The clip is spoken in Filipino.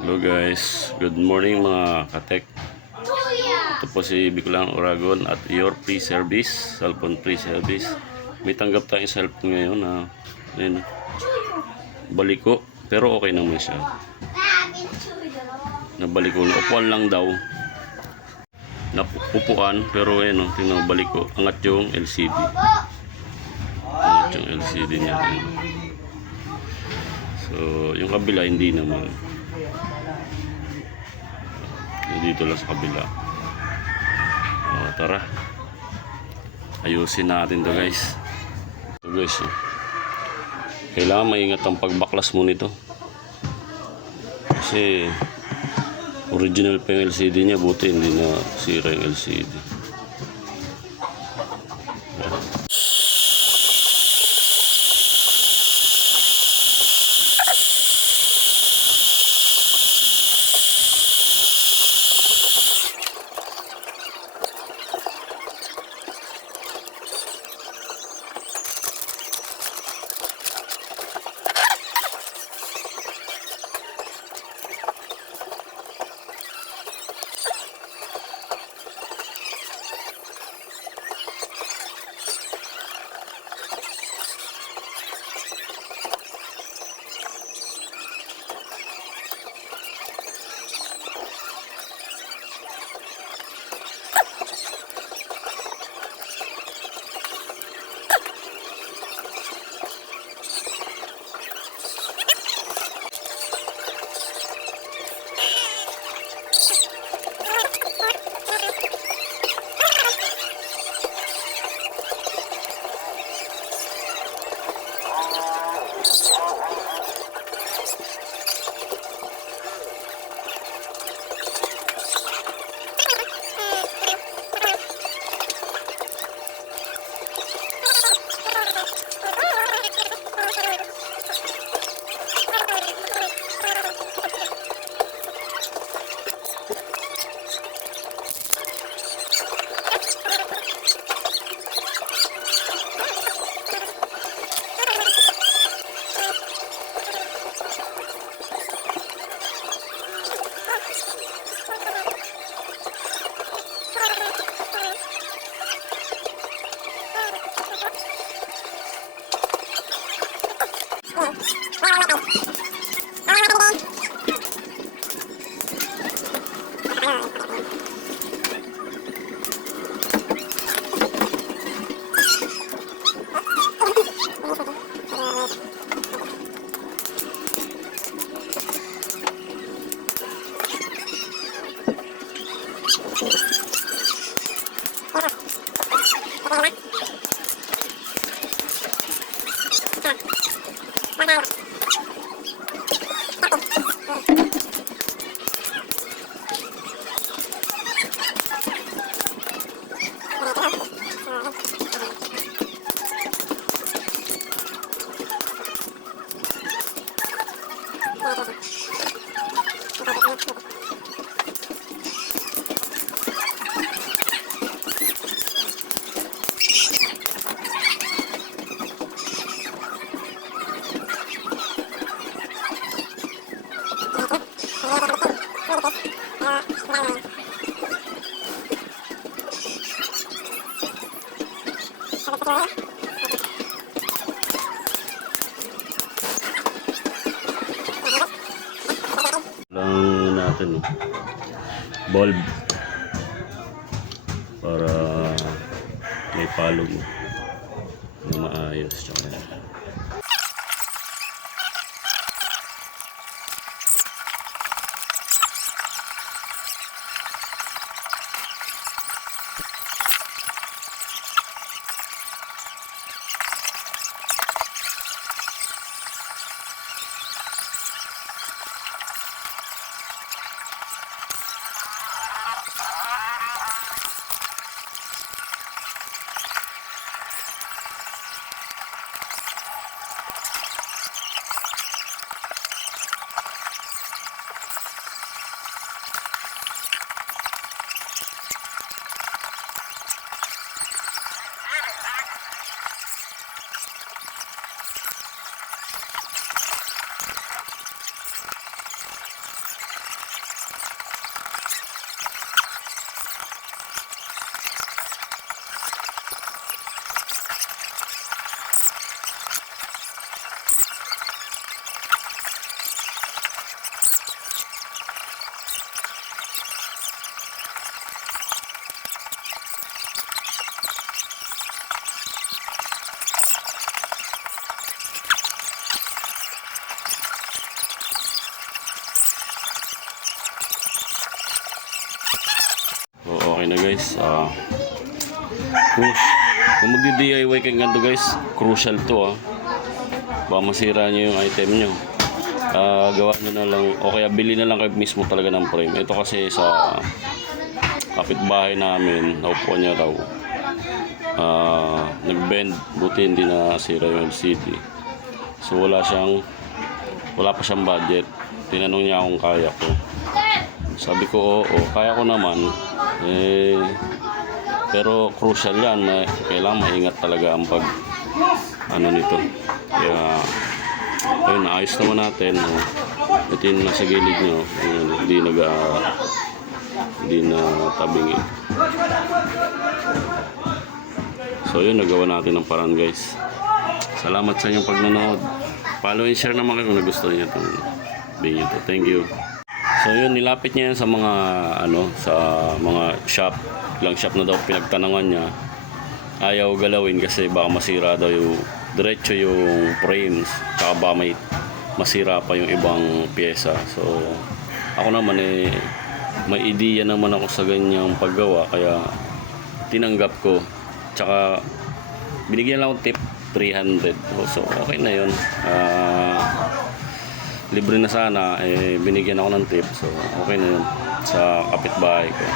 Hello guys, good morning mga katek. Ito po si Bicolang Oragon at your free service, cellphone free service. May tanggap tayong cellphone ngayon na baliko, pero okay naman siya. Nabaliko, upuan lang daw. Napupuan, pero ayun, tingnan mo, baliko. Angat yung LCD. Angat yung LCD niya. So, yung kabila hindi naman. Dito lang sa kabila. Tara, ayusin natin to guys. Ito guys, kailangan maingat ang pagbaklas mo nito kasi original pa yung LCD nya, buti hindi na sira yung LCD. Lang natin bulb para may palo mo na maayos. Tsaka Okay na guys. Kung magdi-DIY kayo ganito guys, crucial to baka masira nyo yung item nyo. Gawa nyo na lang, o kaya bili na lang kayo mismo talaga ng frame. Ito kasi sa kapitbahay namin, naupo niya raw. Nag-bend, buti hindi na sira yung LCD. So wala pa siyang budget. Tinanong niya kung kaya ko. Sabi ko, oo, kaya ko naman. Pero crucial yan, kailangan maingat talaga ang nito. Kaya ayun, naayos naman natin. Ito yung nasa gilid nyo. Hindi na tabingi. So yun, nagawa natin ng paraan guys. Salamat sa inyong pagnanood. Follow and share naman kayo kung nagustuhan niyo itong video to. Thank you. So yun, nilapit niya yan sa mga sa mga shop. Ilang shop na daw pinagtanungan niya. Ayaw galawin kasi baka masira daw yung diretso yung frames. Tsaka ba may masira pa yung ibang pyesa. So ako naman may idea naman ako sa ganyang paggawa kaya tinanggap ko. Tsaka binigyan lang ako tip 300. So okay na yun. Libre na sana, binigyan ako ng tip. So okay na yun sa kapitbahay ko.